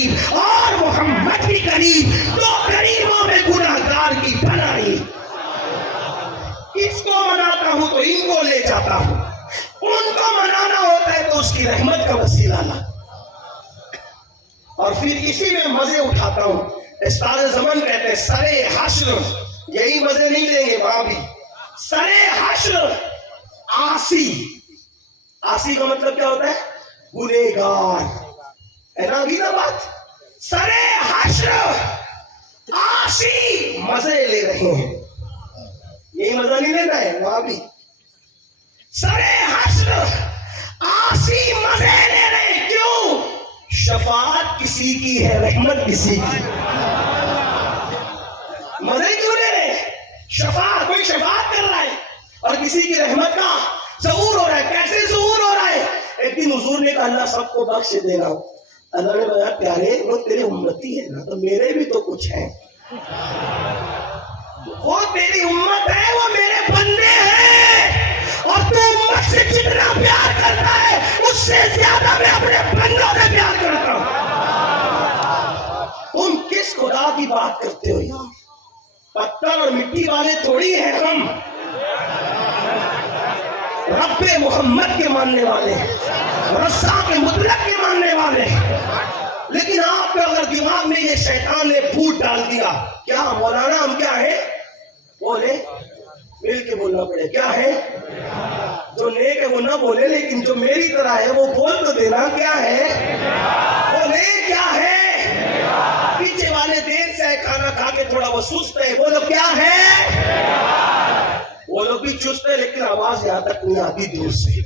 قریب اور محمد بھی قریب، دو قریبوں میں گناہگار کی بھلائی۔ اس کو مناتا ہوں تو ان کو لے جاتا ہوں، ان کو منانا ہوتا ہے تو اس کی رحمت کا وسیلہ لا، اور پھر اسی میں مزے اٹھاتا ہوں۔ استاد زمن کہتے ہیں سرے حشر، یہی مزے نہیں لیں گے وہاں بھی، سرے حشر آسی، آسی کا مطلب کیا ہوتا ہے؟ گنہگار، ہے نا ابھی نا بات؟ سرے حشر آسی مزے لے رہے ہیں، یہی مزہ نہیں لینا ہے وہاں بھی، سرے حشر آسی مزے لے رہے ہیں۔ کیوں؟ شفاعت کسی کی ہے، رحمت کسی کی۔ مزے کیوں لے رہے ہیں؟ شفاعت، کوئی شفاعت کر رہا ہے اور کسی کی رحمت کا ظہور ہو رہا ہے۔ کیسے ظہور ہو رہا ہے؟ ایک دن حضور نے کہا اللہ سب کو بخش دینا، اللہ نے بتایا پیارے وہ تیرے امتی ہے نا، تو میرے بھی تو کچھ ہیں، وہ تیری امت ہے، وہ میرے بندے ہیں، اور تو امت سے جتنا پیار کرتا ہے اس سے زیادہ میں اپنے بندوں سے پیار کرتا ہوں۔ تم کس خدا کی بات کرتے ہو یار؟ پتھر اور مٹی والے تھوڑی ہیں ہم، رب محمد کے ماننے والے، رزاق مطلق کے ماننے والے۔ لیکن آپ کے اگر دماغ میں یہ شیطان نے پھوٹ ڈال دیا، کیا مولانا ہم کیا ہیں؟ بولے، مل کے بولنا پڑے، کیا ہے؟ جو نیک ہے وہ نہ بولے، لیکن جو میری طرح ہے وہ بول تو دینا، کیا ہے؟ بولے کیا ہے؟ پیچھے والے دیر سے کھانا کھا کے تھوڑا وہ سست ہے، بولو کیا ہے؟ وہ لوگ بھی چست ہے لیکن آواز یہاں تک نہیں آتی دور سے۔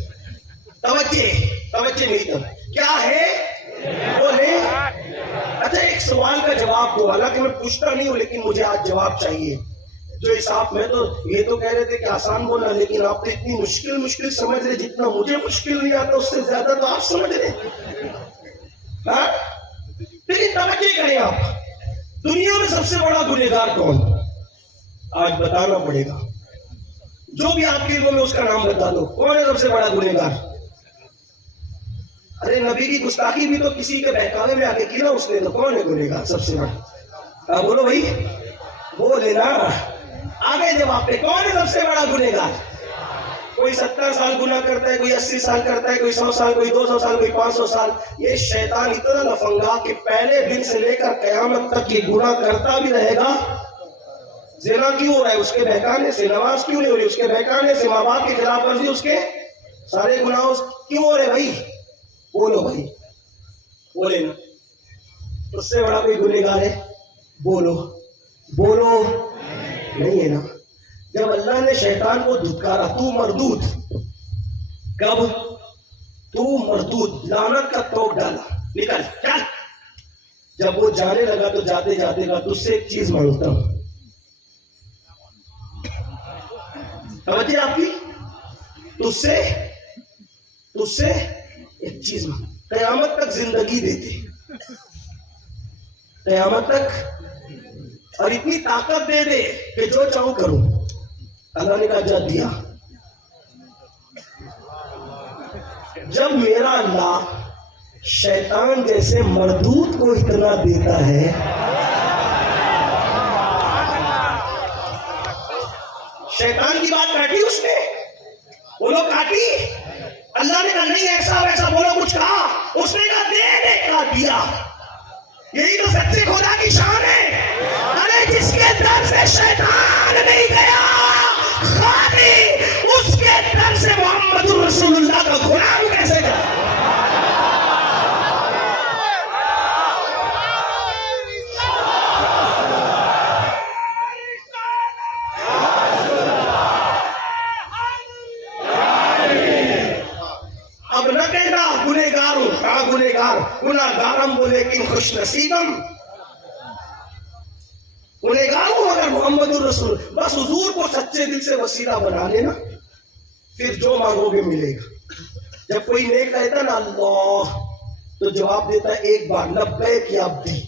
توجہ نہیں، تب کیا ہے؟ بولے۔ اچھا ایک سوال کا جواب دو، حالانکہ میں پوچھتا نہیں ہوں لیکن مجھے آج جواب چاہیے۔ جو اس آپ میں تو یہ تو کہہ رہے تھے کہ آسان بولنا، لیکن آپ تو اتنی مشکل سمجھ رہے، جتنا مجھے مشکل نہیں آتا اس سے زیادہ تو آپ سمجھ رہے۔ ہاں لیکن توجہ کریں آپ، دنیا میں سب سے بڑا گنہگار کون؟ آج بتانا پڑے گا، جو بھی آپ کے علم میں اس کا نام بتا دو، کون ہے سب سے بڑا گنہگار؟ ارے نبی کی گستاخی بھی تو کسی کے بہکاوے میں آگے کی نا اس نے، تو کون ہے گنہگار سب سے بڑا؟ بولو بھائی، بولے نا آگے جواب پہ، کون ہے سب سے بڑا گنہگار؟ کوئی 70 سال گناہ کرتا ہے، کوئی 80 سال کرتا ہے، کوئی 100 سال، کوئی 200 سال، کوئی 500 سال۔ یہ شیطان اتنا لفنگا کہ پہلے دن سے لے کر قیامت تک یہ گناہ کرتا بھی رہے گا۔ زنا کیوں ہو رہا ہے؟ اس کے بہکانے سے۔ نماز کیوں نہیں ہو رہی؟ اس کے بہکانے سے۔ ماں باپ کی خلاف ورزی، اس کے سارے گناہ کیوں ہو رہے بھائی؟ بولو بھائی، بولے نا، اس سے بڑا کوئی گنہگار ہے؟ بولو بولو، نہیں ہے نا۔ جب اللہ نے شیطان کو دھتکارا، تو مردود، کب؟ تو مردود، لعنت کا توق ڈالا، نکل چل۔ جب وہ جانے لگا تو جاتے جاتے کہا تجھ سے ایک چیز مانگتا ہوں۔ توجہ آپ کی، تجھ سے ایک چیز مانگ، قیامت تک زندگی دیتے، قیامت تک، اور اتنی طاقت دے دے کہ جو چاہوں کروں۔ اللہ نے کہا جا دیا۔ جب میرا اللہ شیطان جیسے مردود کو اتنا دیتا ہے، شیطان کی بات کاٹی اس نے، وہ لوگ کاٹی۔ اللہ نے کہا نہیں ایسا ویسا، بولو کچھ کہا، اس نے کہا دے دے، کہا دیا۔ یہی تو سچے خدا کی شان ہے۔ ارے جس کے در سے شیطان نہیں گیا، خالی اس کے در سے محمد رسول اللہ کا غلام کیسے گیا؟ اب نہ کہنا گنہگار ہوں، کہا گنہگار، گنہگارم بولے لیکن خوش نصیبم، گنہگار ہوں اگر محمد الرسول، بس حضور کو سچے دل سے وسیلہ بنا لینا، پھر جو مانگو گے ملے گا۔ جب کوئی نیک کہتا نا اللہ تو جواب دیتا ہے ایک بار لبیک یا عبدی،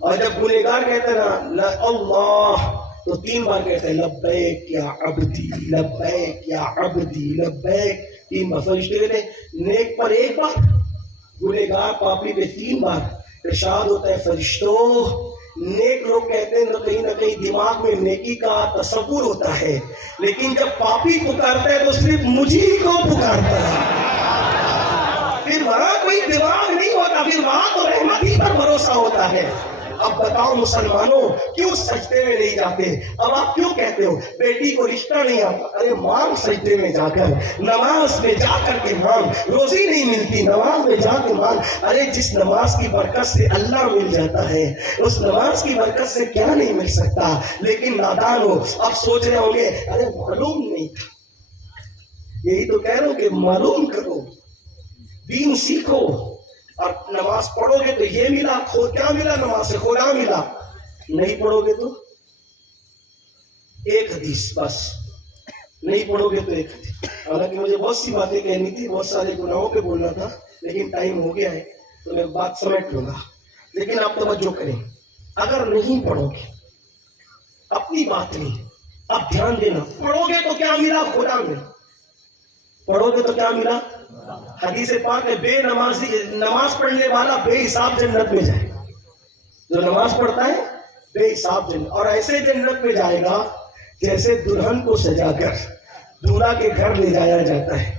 اور جب گنہگار کہتا ہے نا اللہ تو 3 بار کہتا ہے لبیک یا عبدی، لبیک یا عبدی، لبیک 3 بار۔ فرشتے کہتے ہیں نیک پر 1 بار، گنہگار پاپی پہ 3 بار، ارشاد ہوتا ہے فرشتوں نیک لوگ کہتے ہیں تو کہیں نہ کہیں دماغ میں نیکی کا تصور ہوتا ہے، لیکن جب پاپی پکارتا ہے تو صرف مجھے کو پکارتا ہے، پھر وہاں کوئی دماغ نہیں ہوتا، پھر وہاں تو رحمت ہی پر بھروسہ ہوتا ہے۔ اب بتاؤ مسلمانوں کیوں سجدے میں نہیں جاتے؟ اب آپ کیوں کہتے ہو بیٹی کو رشتہ نہیں آتا؟ ارے مانگ سجدے میں جا کر، نماز میں جا کر کے مانگ، روزی نہیں ملتی نماز میں جا کے مانگ۔ ارے جس نماز کی برکت سے اللہ مل جاتا ہے اس نماز کی برکت سے کیا نہیں مل سکتا؟ لیکن نادان ہو، اب سوچ رہے ہوں گے ارے معلوم نہیں تھا۔ یہی تو کہہ رہا ہوں کہ معلوم کرو، دین سیکھو، اور نماز پڑھو گے تو یہ ملا، کیا ملا نماز سے؟ خدا ملا۔ نہیں پڑھو گے تو ایک حدیث بس، نہیں پڑھو گے تو ایک حدیث۔ حالانکہ مجھے بہت سی باتیں کہنی تھی، بہت سارے گناہوں پہ بولنا تھا، لیکن ٹائم ہو گیا ہے تو میں بات سمیٹ لوں گا۔ لیکن آپ توجہ کریں، اگر نہیں پڑھو گے، اپنی بات نہیں، اب دھیان دینا، پڑھو گے تو کیا ملا؟ خدا ملا۔ پڑھو گے تو کیا ملا؟ حدیث پاک ہے بے نمازی، نماز پڑھنے والا بے حساب جنت میں جائے، جو نماز پڑھتا ہے بے حساب جنت، اور ایسے جنت میں جائے گا جیسے دلہن کو سجا کر دولہا کے گھر لے جایا جاتا ہے،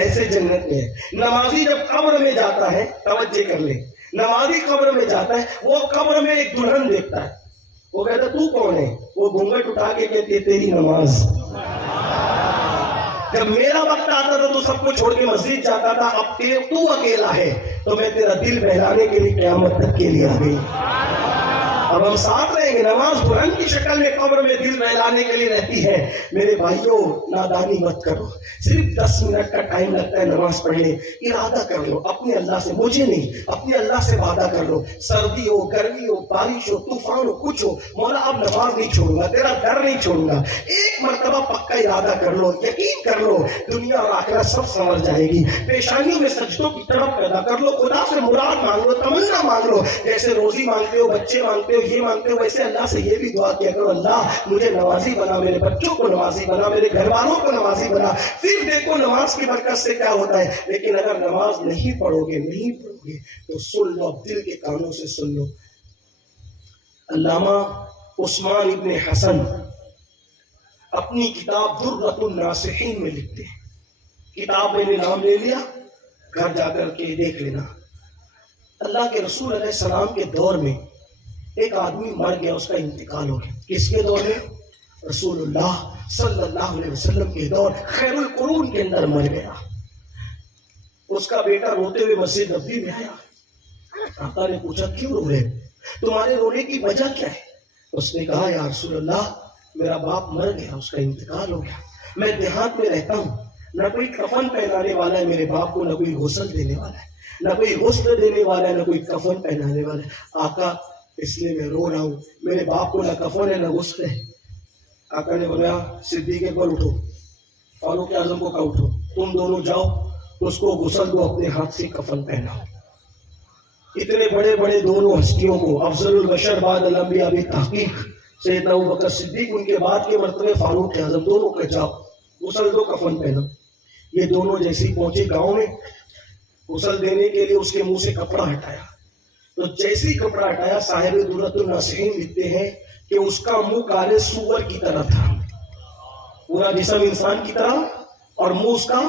ایسے جنت میں ہے۔ نمازی جب قبر میں جاتا ہے، توجہ کر لے، نمازی قبر میں جاتا ہے، وہ قبر میں ایک دلہن دیکھتا ہے، وہ کہتا ہے تو کون ہے؟ وہ گھونگھٹ اٹھا کے کہتی ہے تیری نماز۔ جب میرا وقت آتا تھا تو سب کو چھوڑ کے مسجد جاتا تھا، اب تو اکیلا ہے تو میں تیرا دل بہلانے کے لیے قیامت تک کے لیے آ گئی۔ اب ہم ساتھ رہیں گے، نماز قرآن کی شکل میں قبر میں دل بہلانے کے لیے رہتی ہے۔ میرے بھائیوں نادانی مت کرو، صرف 10 منٹ کا ٹائم لگتا ہے نماز پڑھنے، ارادہ کر لو اپنے اللہ سے، مجھے نہیں اپنے اللہ سے وعدہ کر لو، سردی ہو گرمی ہو بارش ہو طوفان ہو کچھ ہو، مولا اب نماز نہیں چھوڑوں گا، تیرا در نہیں چھوڑوں گا۔ ایک مرتبہ پکا ارادہ کر لو، یقین کر لو دنیا اور آخرت سب سنور جائے گی۔ پیشانیوں میں سجدوں کی طرف پیدا کر لو، خدا سے مراد مانگ لو، تمنا مانگ لو، جیسے روزی مانگتے ہو، بچے مانگتے ہو، یہ مانگتے ہو، ویسے اللہ سے یہ بھی دعا کیا کرو اللہ مجھے نمازی بنا، میرے بچوں کو نمازی بنا، میرے گھر والوں کو نمازی بنا۔ پھر دیکھو نماز کی برکت سے کیا ہوتا ہے۔ لیکن اگر نماز نہیں پڑھو گے تو سن لو، دل کے کانوں سے سن لو۔ علامہ عثمان ابن حسن اپنی کتاب درۃ الناصحین میں لکھتے ہیں، کتاب میں نے نام لے لیا، گھر جا کر کے دیکھ لینا۔ اللہ کے رسول علیہ السلام کے دور میں ایک آدمی مر گیا، اس کا انتقال ہو گیا۔ کس کے دور میں؟ رسول اللہ صلی اللہ علیہ وسلم کے دور، خیر القرون کے اندر مر گیا۔ اس کا بیٹا روتے ہوئے مسجد نبوی میں آیا، آقا نے پوچھا کیوں رو رہے، تمہارے رونے کی وجہ کیا ہے؟ اس نے کہا یا رسول اللہ میرا باپ مر گیا، اس کا انتقال ہو گیا، میں دیہات میں رہتا ہوں، نہ کوئی کفن پہنانے والا ہے میرے باپ کو، نہ کوئی غسل دینے والا ہے، نہ کوئی غسل دینے والا ہے، نہ کوئی کفن پہنانے والا ہے، آقا اس لیے میں رو رہا ہوں، میرے باپ کو نہ کفن ہے نہ غسل ہے۔ آقا نے بولا صدیق اکبر اٹھو، فاروق اعظم کو کہا اٹھو، تم دونوں جاؤ اس کو غسل دو، اپنے ہاتھ سے کفن پہناؤ۔ اتنے بڑے بڑے دونوں ہستیوں کو، افضل البشر بعد الانبیاء بتحقیق سیدنا ابوبکر صدیق، ان کے بعد کے مرتبے فاروق اعظم، دونوں کو جاؤ غسل دو کفن پہناؤ۔ یہ دونوں جیسے ہی پہنچے گاؤں میں، غسل دینے کے لیے اس کے منہ سے کپڑا ہٹایا، تو جیسے ہی کپڑا ہٹایا صاحب درۃ الناصحین لکھتے ہیں کہ اس کا منہ کالے سور کی طرح تھا، پورا جسم انسان کی طرح اور منہ اس کا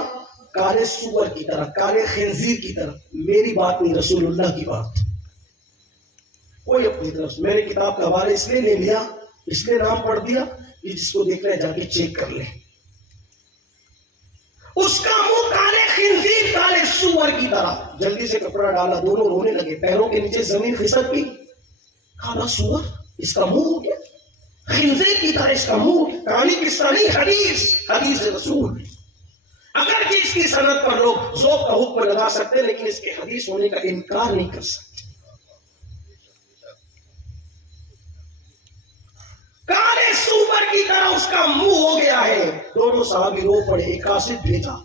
کالے سور کی طرح، کالے خنزیر کی طرح۔ میری بات نہیں، رسول اللہ کی بات، کوئی اپنی طرف سے۔ میں نے کتاب کا حوالہ اس لیے لے لیا، اس لیے نام پڑھ دیا کہ جس کو دیکھنا ہے جا کے چیک کر لے۔ اس کا منہ کالے خنزیر، کالے سور کی طرح۔ جلدی سے کپڑا ڈالا، دونوں رونے لگے، پیروں کے نیچے زمین کھسک گئی۔ کالا سور، اس کا منہ ہو گیا خنزیر کی طرح، اس کا منہ ہو گیا۔ کہانی کس طرح نہیں، حدیث رسول۔ اگر کہ اس کی سند پر لوگ ذوق کا حکم لگا سکتے، لیکن اس کے حدیث ہونے کا انکار نہیں کر سکتے۔ کالے سور کی طرح اس کا منہ ہو گیا ہے۔ دونوں صحابی رو پڑے، ایک قاصد بھیجا،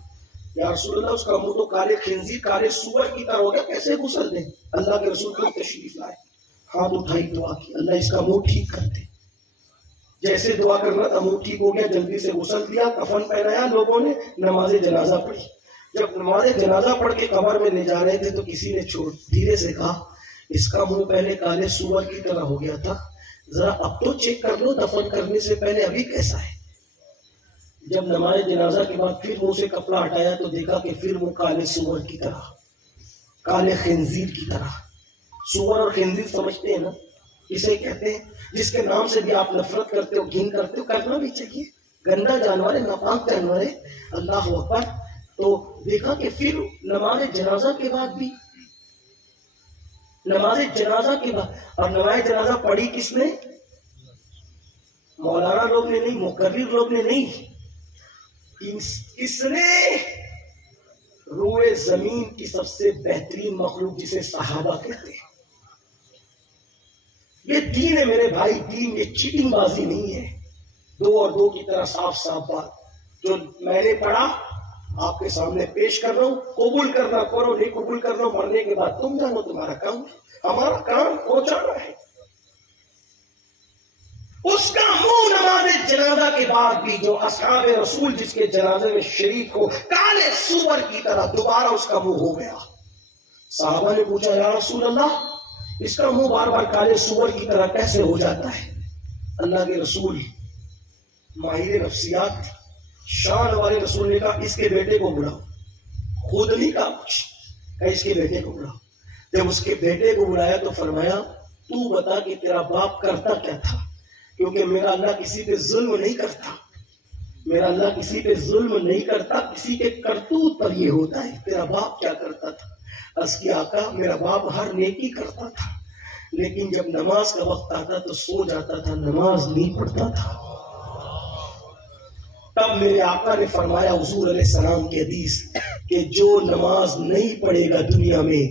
یا رسول اللہ اس کا منہ تو کالے خنزیر کالے سور کی طرح ہو گیا، کیسے غسل دیں؟ اللہ کے رسول کو تشریف لائے، ہاتھ اٹھائی، دعا کی، اللہ اس کا منہ ٹھیک کر دے۔ جیسے دعا کرنا تھا منہ ٹھیک ہو گیا، جلدی سے غسل دیا، کفن پہنایا، لوگوں نے نماز جنازہ پڑھی۔ جب نماز جنازہ پڑھ کے قبر میں لے جا رہے تھے تو کسی نے دھیرے سے کہا اس کا منہ پہلے کالے سور کی طرح ہو گیا تھا، ذرا اب تو چیک کر لو دفن کرنے سے پہلے ابھی کیسا ہے۔ جب نماز جنازہ کے بعد پھر منہ سے کپڑا ہٹایا تو دیکھا کہ پھر وہ کالے سور کی طرح، کالے خنزیر کی طرح۔ سور اور خنزیر سمجھتے ہیں نا، اسے کہتے ہیں جس کے نام سے بھی آپ نفرت کرتے ہو، گھن کرتے ہو، کرنا بھی چاہیے، گندا جانور ہے، ناپاک جانور ہے۔ اللہ اکبر۔ تو دیکھا کہ پھر نماز جنازہ کے بعد بھی، نماز جنازہ کے بعد، اور نماز جنازہ پڑھی کس نے؟ مولانا لوگ نے نہیں، مقرر لوگ نے نہیں، کس نے؟ روئے زمین کی سب سے بہترین مخلوق جسے صحابہ کہتے ہیں۔ یہ دین ہے میرے بھائی، دین یہ چیٹنگ بازی نہیں ہے، دو اور دو کی طرح صاف صاف بات۔ جو میں نے پڑھا آپ کے سامنے پیش کر رہا ہوں، قبول کرنا کرو، نہیں قبول کرنا مرنے کے بعد تم جانو، تمہارا کام، ہمارا کام پہنچانا ہے۔ اس کا منہ نماز جنازہ کے بعد بھی، جو اصحاب رسول جس کے جنازے میں شریک ہو، کالے سور کی طرح دوبارہ اس کا منہ ہو گیا۔ صحابہ نے پوچھا یا رسول اللہ، اس کا منہ بار بار کالے سور کی طرح کیسے ہو جاتا ہے؟ اللہ کے رسول ماہر نفسیات، شان والے رسول نے کہا اس کے بیٹے کو بلاؤ۔ خود نہیں کہا کچھ، کہا اس کے بیٹے کو بلاؤ۔ جب اس کے بیٹے کو بلایا تو فرمایا تو بتا کہ تیرا باپ کرتا کیا تھا، کیونکہ میرا اللہ کسی پہ ظلم نہیں کرتا، میرا اللہ کسی پہ ظلم نہیں کرتا، کسی کے کرتوت پر یہ ہوتا ہے۔ تیرا باپ کیا کرتا تھا؟ اس کی آقا میرا باپ ہر نیکی کرتا تھا، لیکن جب نماز کا وقت آتا تو سو جاتا تھا، نماز نہیں پڑھتا تھا۔ تب میرے آقا نے فرمایا حضور علیہ السلام کی حدیث کہ جو نماز نہیں پڑھے گا دنیا میں،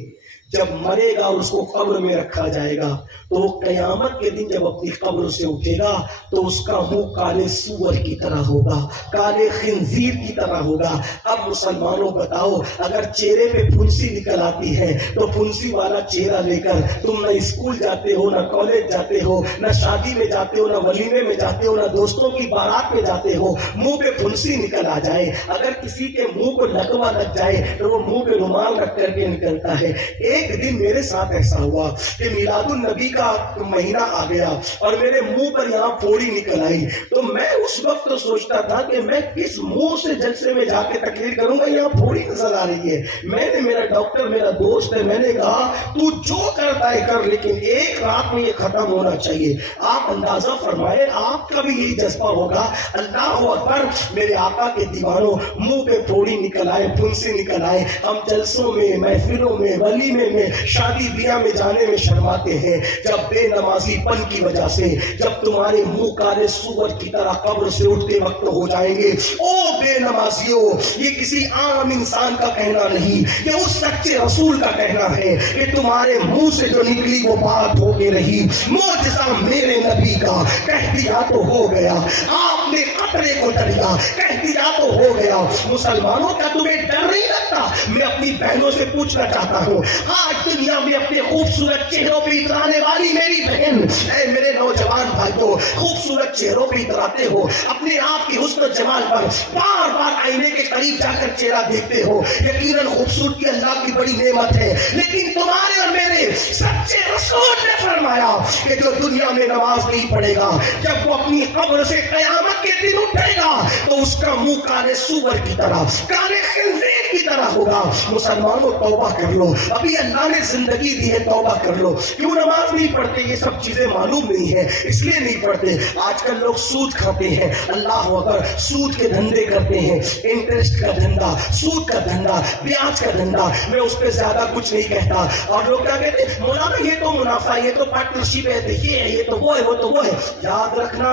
جب مرے گا اور اس کو قبر میں رکھا جائے گا تو وہ قیامت کے دن جب اپنی قبر سے اٹھے گا تو اس کا منہ کالے سور کی طرح ہوگا، کالے خنزیر کی طرح ہوگا۔ اب مسلمانوں بتاؤ، اگر چہرے پہ پھنسی نکل آتی ہے تو پھنسی والا چہرہ لے کر تم نہ اسکول جاتے ہو، نہ کالج جاتے ہو، نہ شادی میں جاتے ہو، نہ ولیمے میں جاتے ہو، نہ دوستوں کی بارات میں جاتے ہو، منہ پہ پھنسی نکل آ جائے، اگر کسی کے منہ کو لکوا لگ جائے تو وہ منہ پہ رومال رکھ کر کے نکلتا ہے۔ ایک دن میرے ساتھ ایسا ہوا کہ میلاد النبی کا مہینہ آ گیا اور میرے منہ پر یہاں پھوڑی نکل آئی، تو میں اس وقت تو سوچتا تھا کہ میں کس منہ سے جلسے میں جا کے تقریر کروں گا، یہاں پھوڑی نظر آ رہی ہے۔ میں نے، میرا ڈاکٹر میرا دوست ہے، میں نے کہا تو جو کرتا ہے کر، لیکن ایک رات میں یہ ختم ہونا چاہیے۔ آپ اندازہ فرمائے آپ کا بھی یہی جذبہ ہوگا۔ اللہ اکبر۔ میرے آقا کے دیوانوں، منہ پہ پھوڑی نکل آئے، پھنسی نکل آئے، ہم جلسوں میں، محفلوں میں، ولیمے میں، شادی بیاہ میں جانے میں شرماتے ہیں۔ جب بے نمازی پن کی وجہ سے جب تمہارے منہ کالے سور کی طرح قبر سے اٹھتے وقت ہو جائیں گے، او بے نمازیوں، یہ کسی عام انسان کا کہنا نہیں، یہ اس سچے رسول کا کہنا ہے کہ تمہارے منہ سے جو نکلی وہ بات ہو کے رہی، معجزہ میرے نبی کا، کہہ دیا تو ہو گیا، آپ نے قطرے کو دریا، کہہ دیا تو ہو گیا۔ مسلمانوں کا تمہیں ڈر نہیں لگتا؟ میں اپنی بہنوں سے پوچھنا چاہتا ہوں، آج دنیا میں اپنے خوبصورت چہروں پہ اترانے والی میری بہن، اے میرے نوجوان بھائیوں، خوبصورت چہروں پہ اتراتے ہو، اپنے آپ کی حسن و جمال پر بار بار آئینے کے قریب جا کر چہرہ دیکھتے ہو، یقیناً خوبصورتی اللہ کی بڑی نعمت ہے، لیکن تمہارے اور میرے سچے رسول نے فرمایا کہ جو دنیا میں نماز نہیں پڑھے گا، جب وہ اپنی قبر سے قیامت کے دن اٹھے گا تو اس کا منہ کالے سور کی طرح، کالے خنزیر کی طرح ہوگا۔ مسلمانوں توبہ کر لو، ابھی اللہ نے زندگی دی ہے، توبہ کر لو۔ کیوں نماز نہیں پڑھتے؟ یہ سب چیزیں معلوم نہیں ہے، اس لیے نہیں پڑھتے۔ آج کل لوگ سود کھاتے ہیں، اللہ اکبر، سود کے دھندے کرتے ہیں، انٹرسٹ کا دھندا، سود کا دھندا، بیاج کا دھندا۔ میں اس پہ زیادہ کچھ نہیں کہتا۔ اور لوگ کیا کہتے ہیں؟ مولانا یہ تو منافع، یہ تو پارٹنرشپ ہے، یہ ہے، یہ تو وہ ہے، وہ تو وہ ہے۔ یاد رکھنا،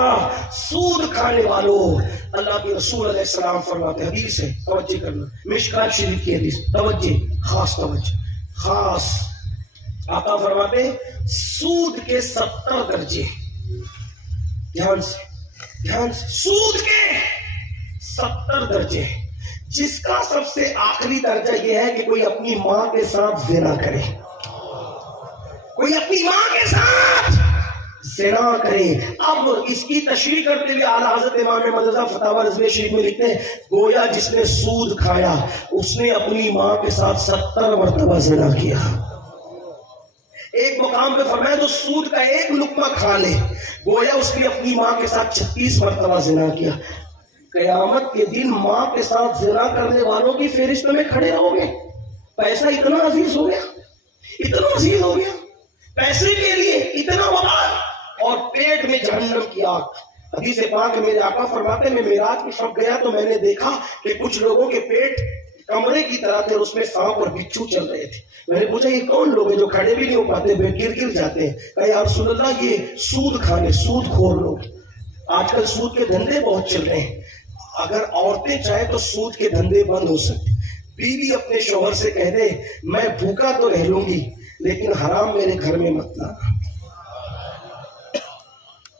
سود کھانے والوں، اللہ کے رسول علیہ السلام فرماتے، حدیث ہے، توجہ کرنا، مشکات شریف کی حدیث، توجہ، خاص توجہ، خاص۔ آقا فرماتے سود کے 70 درجے، دھیان سے، دھیان سے، سود کے 70 درجے، جس کا سب سے آخری درجہ یہ ہے کہ کوئی اپنی ماں کے ساتھ زنا کرے، کوئی اپنی ماں کے ساتھ زنا کرے۔ اب اس کی تشریح کرتے ہوئے اعلیٰ حضرت امام مدرسہ فتاوی رضویہ شریف میں لکھتے ہیں، گویا جس نے سود کھایا اس نے اپنی ماں کے ساتھ 70 مرتبہ زنا کیا۔ ایک مقام پہ فرمایا جو سود کا ایک لقمہ کھا لے گویا اس نے اپنی ماں کے ساتھ 36 مرتبہ زنا کیا. قیامت کے دن ماں کے ساتھ زنا کرنے والوں کی فہرست میں کھڑے رہو گے. پیسہ اتنا عزیز ہو گیا, اتنا عزیز ہو گیا, پیسے کے لیے اتنا وبال, اور پیٹ میں جہنم کی آگ. حدیث پاک میرے آقا فرماتے ہیں میں معراج کی شب گیا تو میں نے دیکھا کہ کچھ لوگوں کے پیٹ کمرے کی طرح تھے اور اس میں سانپ اور بچھو چل رہے تھے. میں نے پوچھا یہ کون لوگ ہیں جو کھڑے بھی نہیں ہو پاتے, گر جاتے ہیں؟ کہا یا رسول اللہ یہ سود کھانے, سود خور لوگ. آج کل سود کے دھندے بہت چل رہے ہیں. اگر عورتیں چاہیں تو سود کے دھندے بند ہو سکتے. بیوی اپنے شوہر سے کہہ دے میں بھوکا تو رہ لوں گی لیکن حرام میرے گھر میں مت لانا.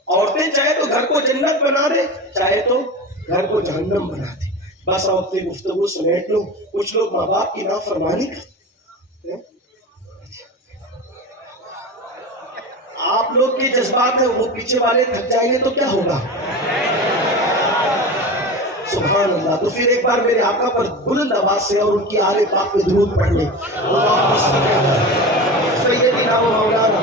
عورتیں چاہے تو گھر کو جنت بنا دے, چاہے تو گھر کو جہنم بنا دے. بس آپ اپنی گفتگو سمیٹ لو. کچھ لوگ ماں باپ کی نافرمانی کرتے ہیں. آپ لوگ کے جذبات ہیں, وہ پیچھے والے تھک جائیں گے تو کیا ہوگا؟ سبحان اللہ. تو پھر ایک بار میرے آقا پر بلند آواز سے اور ان کی آل پاک پہ درود پڑھ لیں. سیدنا و مولانا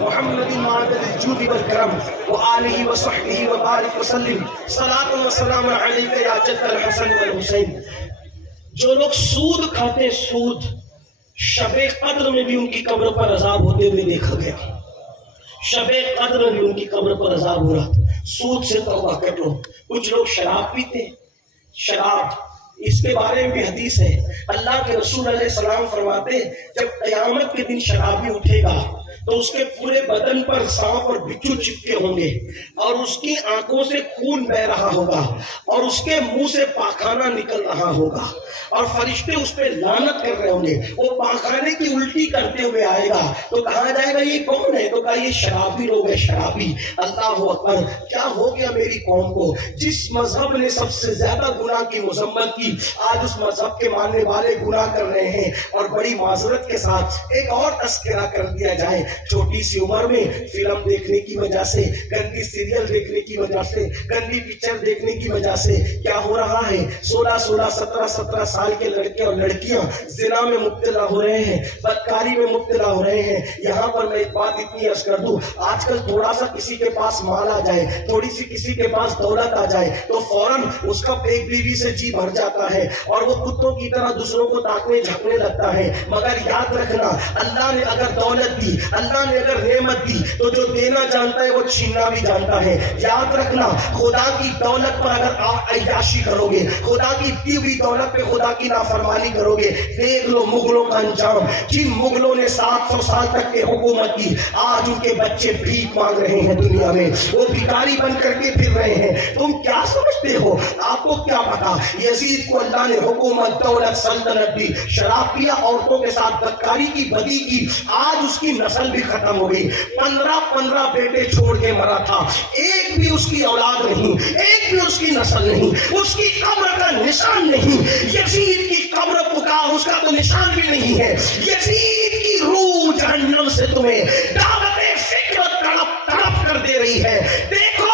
محمد معدد الجود والکرم وآلہ وصحبہ وبارک وسلم صلاۃ و سلام علیک یا جد الحسن والحسین. جو لوگ سود کھاتے ہیں, سود, شب قدر میں بھی ان کی قبر پر عذاب ہوتے ہوئے دیکھا گیا. شب قدر میں بھی ان کی قبر پر عذاب ہو رہا. سود سے توبہ کر لو. کچھ لوگ شراب پیتے, شراب, اس کے بارے میں بھی حدیث ہے. اللہ کے رسول علیہ السلام فرماتے جب قیامت کے دن شرابی اٹھے گا تو اس کے پورے بدن پر سانپ اور بچھو چپکے ہوں گے اور اس کی آنکھوں سے خون بہ رہا ہوگا اور اس کے منہ سے پاخانہ نکل رہا ہوگا اور فرشتے اس پہ لعنت کر رہے ہوں گے. وہ پاخانے کی الٹی کرتے ہوئے آئے گا تو کہا جائے گا یہ کون ہے؟ تو کہا یہ شرابی لوگ ہے, شرابی. اللہ اکبر. کیا ہو گیا میری قوم کو؟ جس مذہب نے سب سے زیادہ گناہ کی مذمت کی, آج اس مذہب کے ماننے والے گناہ کر رہے ہیں. اور بڑی معذرت کے ساتھ ایک اور تذکرہ کر دیا جائے. چھوٹی سی عمر میں فلم دیکھنے کی وجہ سے, گندی سیریل دیکھنے کی وجہ سے, گندی پکچر دیکھنے کی وجہ سے کیا ہو رہا ہے؟ 16 17 سال کے لڑکے اور لڑکیاں زنا میں مبتلا ہو رہے ہیں, بدکاری میں مبتلا ہو رہے ہیں. یہاں پر میں ایک بات اتنی عرض کر دوں, آج کل تھوڑا سا کسی کے پاس مال آ جائے, تھوڑی سی کسی کے پاس دولت آ جائے تو فوراً اس کا ایک بیوی سے جی بھر جاتا ہے اور وہ کتوں کی طرح دوسروں کو تاکنے جھانکنے لگتا ہے. مگر یاد رکھنا, اللہ نے اگر دولت دی, اللہ نے اگر نعمت دی تو جو دینا جانتا ہے وہ چھیننا بھی جانتا ہے. یاد رکھنا, خدا کی دولت پر اگر آپ عیاشی کرو گے, خدا کی دی ہوئی دولت پہ خدا کی نافرمانی کرو گے, دیکھ لو مغلوں کا انجام. جن مغلوں نے 700 سال تک کے حکومت کی, آج ان کے بچے بھیک مانگ رہے ہیں دنیا میں, وہ بھکاری بن کر کے پھر رہے ہیں. تم کیا سمجھتے ہو؟ آپ کو کیا پتا یزید کو اللہ نے حکومت, دولت, سلطنت دی, شراب پیا, عورتوں کے ساتھ بدکاری کی, بدی کی, آج اس کی نسل بھی ختم ہو گئی. 15 بیٹے چھوڑ کے مرا تھا, ایک بھی اس کی اولاد نہیں, ایک بھی اس کی نسل نہیں, اس کی قبر کا نشان نہیں. یزید کی قبر پکار, اس کا تو نشان بھی نہیں ہے. یزید کی روح جہنم سے تمہیں دعوت فکر تڑپ کر دے رہی ہے. دیکھو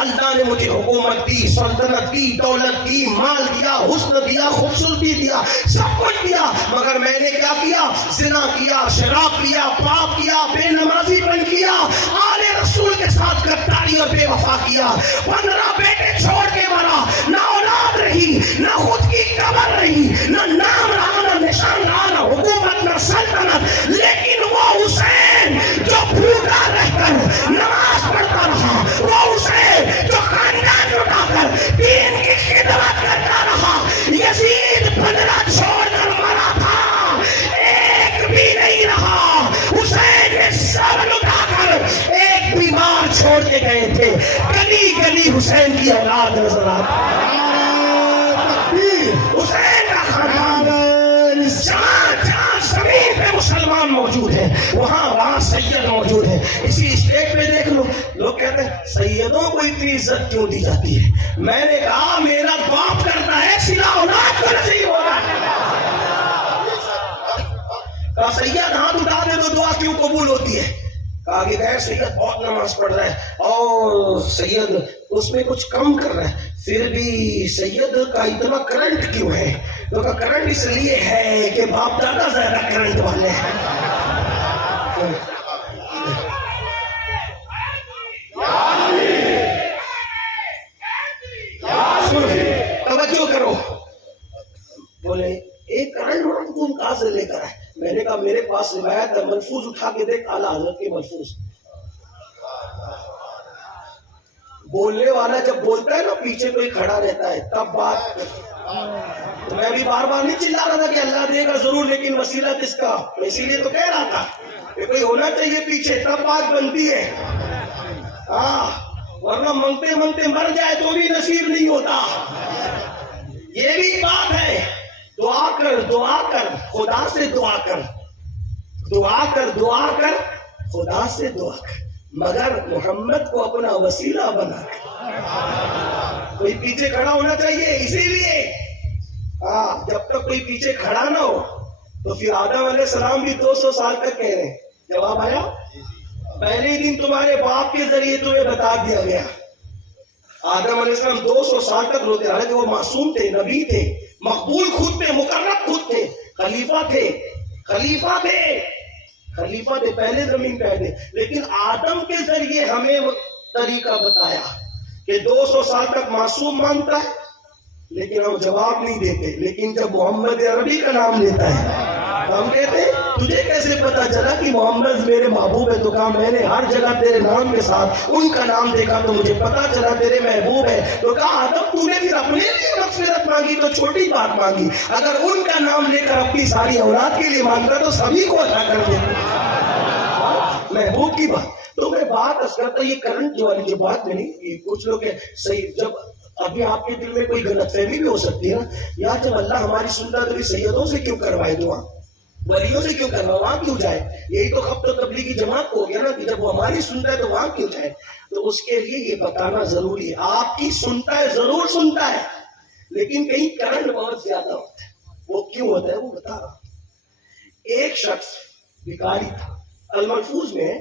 اللہ نے مجھے حکومت دی, سلطنت دی, دولت دی, مال دیا, حسن دیا, خوبصورتی دیا, سب کچھ دیا, مگر میں نے کیا کیا؟ زنا کیا, شراب پیا, پاپ کیا, بے نمازی بن کیا, آل رسول کے ساتھ غداری اور بے وفا کیا. 15 بیٹے چھوڑ کے مرا, نہ اولاد رہی, نہ خود کی قبر رہی, نہ نام رہا, نہ نشان رہا, نہ حکومت, نہ سلطنت. لیکن وہ حسین جو بھوکا رہ کر نماز پڑھتا رہا, وہ حسین جو خاندان لٹا کر دین کی خدمت کرتا رہا. یزید 15 چھوڑ کر مرا تھا, ایک بھی نہیں رہا. حسین نے سب لٹا کر ایک بیمار چھوڑ کے گئے تھے. گلی گلی حسین کی اولاد نظر آتی. حسین کا خاندان جہاں زمین پہ مسلمان موجود ہے وہاں سید موجود ہے. اسی اسٹیٹ پہ دیکھ لو, لوگ کہتے ہیں سیدوں کو اتنی عزت کیوں دی جاتی ہے. میں نے کہا میرا باپ کرتا ہے, سلا اولاد کو نصیب ہو رہا ہے. کہا سید ہاتھ اٹھا دے تو دعا کیوں قبول ہوتی ہے؟ کہا کہ غیر سید بہت نماز پڑھ رہا ہے اور سید اس میں کچھ کم کر رہا ہے, پھر بھی سید کا اتنا کرنٹ کیوں ہے؟ تو کہا کرنٹ اس لیے ہے کہ باپ دادا زیادہ کرنٹ والے ہیں. توجہ کرو. بولے ایک کرنٹ تم کہاں سے لے کر آئے؟ میں نے کہا میرے پاس روایت ہے. ملفوظ اٹھا کے دیکھ، اعلیٰ حضرت کے ملفوظ. بولنے والا جب بولتا ہے نا پیچھے کوئی کھڑا رہتا ہے تب بات. تو میں ابھی بار بار نہیں چلا رہا تھا کہ اللہ دے گا ضرور، لیکن وسیلہ کس کا؟ میں اسی لیے تو کہہ رہا تھا کہ کوئی ہونا چاہیے پیچھے تب بات بنتی ہے. ہاں، ورنہ منگتے منگتے مر جائے تو بھی نصیب نہیں ہوتا. یہ بھی بات ہے. دعا کر، دعا کر، خدا سے دعا کر، دعا کر، دعا کر، خدا سے دعا کر، مگر محمد کو اپنا وسیلہ بنا کر. کوئی پیچھے کھڑا ہونا چاہیے. اسی لیے جب تک کوئی پیچھے کھڑا نہ ہو تو پھر آدم علیہ السلام بھی 200 سال تک کہہ رہے ہیں. جواب آیا؟ پہلے دن تمہارے باپ کے ذریعے تمہیں بتا دیا گیا. آدم علیہ السلام 200 سال تک روتے رہے. وہ معصوم تھے، نبی تھے، مقبول خود تھے، مقرب خود تھے، خلیفہ تھے، خلیفہ تھے، خلیفہ تھے، پہلے زمین پہ تھے. لیکن آدم کے ذریعے ہمیں طریقہ بتایا کہ 200 سال تک معصوم مانتا ہے لیکن ہم جواب نہیں دیتے. لیکن جب محمد عربی کا نام لیتا ہے ہم کہتے ہیں تجھے کیسے پتا چلا کہ محمد میرے محبوب ہے؟ تو کہا میں نے ہر جگہ تیرے نام کے ساتھ ان کا نام دیکھا تو مجھے پتا چلا تیرے محبوب ہے. تو کہا آدم تو نے پھر اپنے لیے مغفرت مانگی تو چھوٹی بات مانگی، اگر ان کا نام لے کر اپنی ساری اولاد کے لیے مانگتا تو سبھی کو عطا کر دیتا. محبوب کی بات. تو میں بات کرتا یہ کرنٹ جو والی جو بات میں نہیں، کچھ لوگ صحیح، جب ابھی آپ کے دل میں کوئی غلط فہمی بھی ہو سکتی ہے نا، یار جب اللہ ہماری سنتا تو سیدوں سے کیوں کروائے دعا، ولیوں سے کیوں کروائے، وہاں کیوں جائے؟ یہی تو خبر تبلیغی جماعت ہو گیا نا کہ جب وہ ہماری سنتا ہے تو وہاں کیوں جائے؟ تو اس کے لیے یہ بتانا ضروری ہے. آپ کی سنتا ہے، ضرور سنتا ہے، لیکن کہیں کرنٹ بہت زیادہ ہوتا ہے. وہ کیوں ہوتا ہے وہ بتا رہا. ایک شخص بھکاری تھا. الملفوظ میں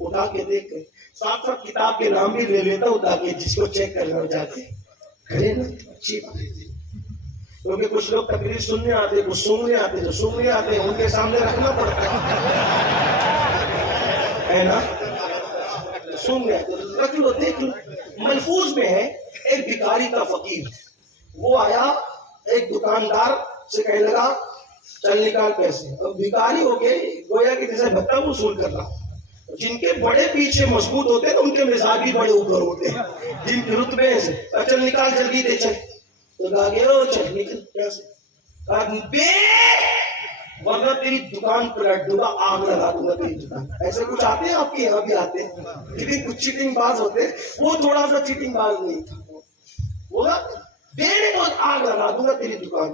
اٹھا کے دیکھ، ساتھ ساتھ کتاب کے نام بھی لے لیتا ہوں تاکہ جس کو چیک کرنا چاہتے کرے نا. اچھی بات ہے، کیونکہ کچھ لوگ تقریر سننے آتے، کچھ سننے آتے، جو سننے آتے ہیں ان کے سامنے رکھنا پڑتا ہے نا. سن گئے تو رکھ لو، دیکھ لو. ملفوظ میں ہے ایک بھکاری کا فقیر. وہ آیا ایک دکاندار سے کہنے لگا چل نکال پیسے. اب بھکاری ہو کے گویا کہ جیسے بھتہ وصول کر رہا. جن کے بڑے پیچھے مضبوط ہوتے ہیں ان کے مزاج بھی بڑے اوپر ہوتے ہیں، جن کے رتبے سے چل نکال جلدی دے چل. تو کہا گیا چل نکل کیسے، بے ورنہ تیری دکان پلٹ دوں گا، آگ لگا دوں گا تیری دکان. ایسے کچھ آتے ہیں آپ کے یہاں بھی آتے ہیں، لیکن کچھ چیٹنگ باز ہوتے ہیں. وہ تھوڑا سا چیٹنگ باز نہیں تھا، بولا بے تو آگ لگا دوں گا تیری دکان.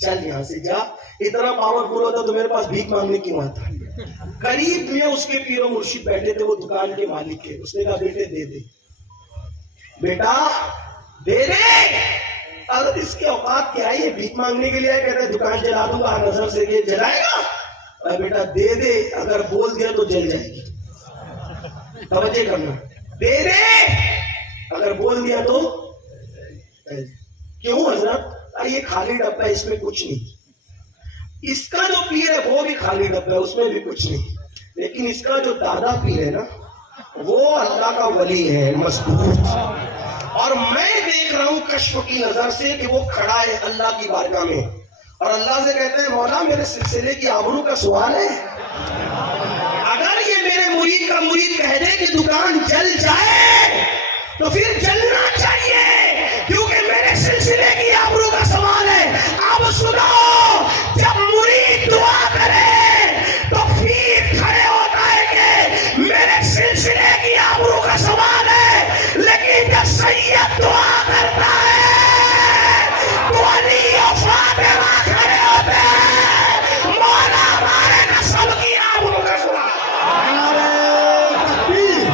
چل یہاں سے جا. اتنا پاورفل ہوتا تو میرے پاس بھیک مانگنے کیوں آتا. قریب میں اس کے پیر و مرشد بیٹھے تھے، وہ دکان کے مالک کے. اس نے کہا بیٹے دے دے، بیٹا دے دے. اگر اس کے اوقات کیا ہے، یہ بھیک مانگنے کے لیے آئے، کہتے ہیں دکان جلا دوں گا. نظر سے یہ جلائے گا؟ بیٹا دے دے، اگر بول دیا تو جل جائے گی. توجہ کرنا، دے دے، اگر بول دیا تو. کیوں حضرت؟ یہ خالی ڈبہ ہے، اس میں کچھ نہیں. اس کا جو پیر ہے وہ بھی خالی ڈبہ ہے، اس میں بھی کچھ نہیں. لیکن اس کا جو دادا پیر ہے نا، وہ اللہ کا ولی ہے مضبوط. اور میں دیکھ رہا ہوں کشف کی نظر سے کہ وہ کھڑا ہے اللہ کی بارگاہ میں اور اللہ سے کہتے ہیں مولا میرے سلسلے کی آبرو کا سوال ہے. اگر یہ میرے مرید کا مرید کہہ دے کہ دکان جل جائے تو پھر جلنا چاہیے، کیونکہ میرے سلسلے کی آبرو کا سوال ہے. اب سنو، جب مرید دعا کرے تو پھر کھڑے ہوتا ہے کہ میرے سلسلے کی آبرو کا سوال ہے. لیکن جب سید دعا کرتا ہے تو علی و فاطمہ کھڑے ہوتے ہیں، مولا ہمارے نسل کی آبرو کا سوال. نعرہ تکبیر،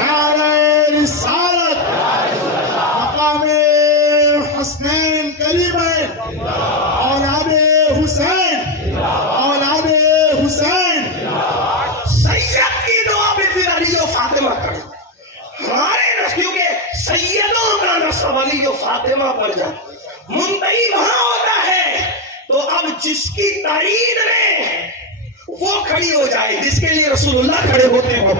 نعرہ رسالت، مقام حسنین کریمین، اولاد حسین، اولاد حسین. سید کی دعا بھی پھر علی و فاطمہ کھڑے. ہمارے نسلوں کے سیدوں کا نسب علی و فاطمہ پر جاتا، منتہی وہاں ہوتا ہے. تو اب جس کی تائید میں وہ کھڑی ہو جائے جس کے لیے رسول اللہ کھڑے ہوتے ہو.